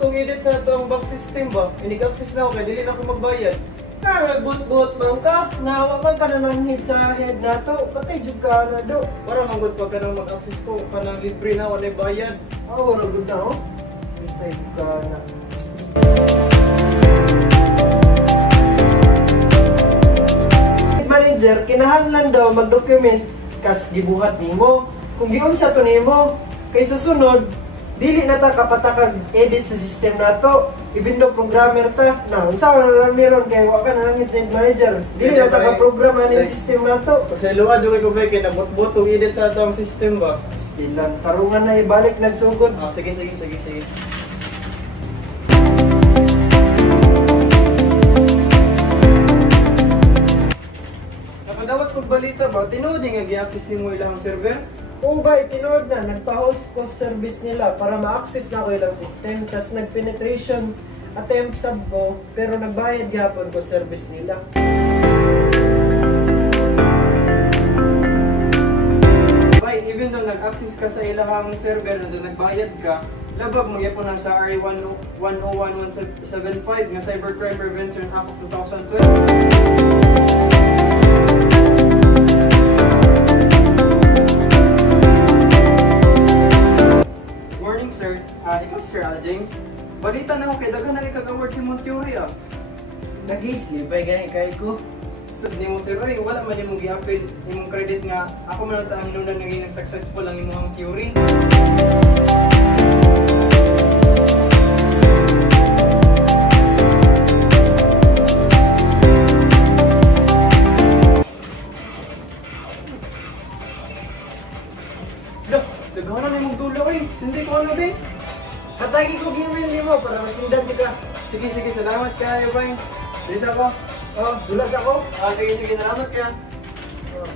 kung edit sa ito ang bank system ba? Inig-access na ako kaya dili na ako magbayad. Nagbut-but man ka, nawa man ka na ng hit sa head na to, patay jud ka na do. Para manggod pag ka nang mag-access ko, kanang libre na, wala bayad. Oo, wala good na oh. Patay jud ka na. Manager, kinahanglan daw mag-document kas gibuhat nimo. Kung giunsa to nimo, kay sa sunod dili na ta kapatakag edit sa system nato. Even though programmer ta, na unsa na lang niron kay wa ka na lang inside manager. Dili na ta ka-program ani system nato. Kasi luwa jud ko kay nabot-bot kung edit sa ito ang system ba? Stilan tarungan na ibalik nagsugod. Sige. Nakadawat kong balita ba, tinuod nga gi-access nimo ilang server? Kung ba itinood na, nagpa-host ko service nila para ma-access na ko ilang system, tas nag-penetration attempt sub ko, pero nagbayad gapon ko service nila. Bay, even though nag-access ka sa ilang server na doon nagbayad ka, labag mo yapon na sa RA 101-175 nga Cybercrime Prevention Act of 2012. Sir, ikaw si Sir Al James. Balita na ako kay daghan na kag-award si Monteori ah. Lagi, libay ganyan kay ko. Ni mo Sir Roy, wala man imong gi-appeal imong credit nga ako man ang hinungdan naging successful ang imong theory. Daghan na imong dulo eh. Sindi ko ano din. Hatagi ko gmail nimo para masindan ka. Sige, salamat kayo, Bay. Bisa ko. Oh, dulas ako. Sige, salamat ka. Oh.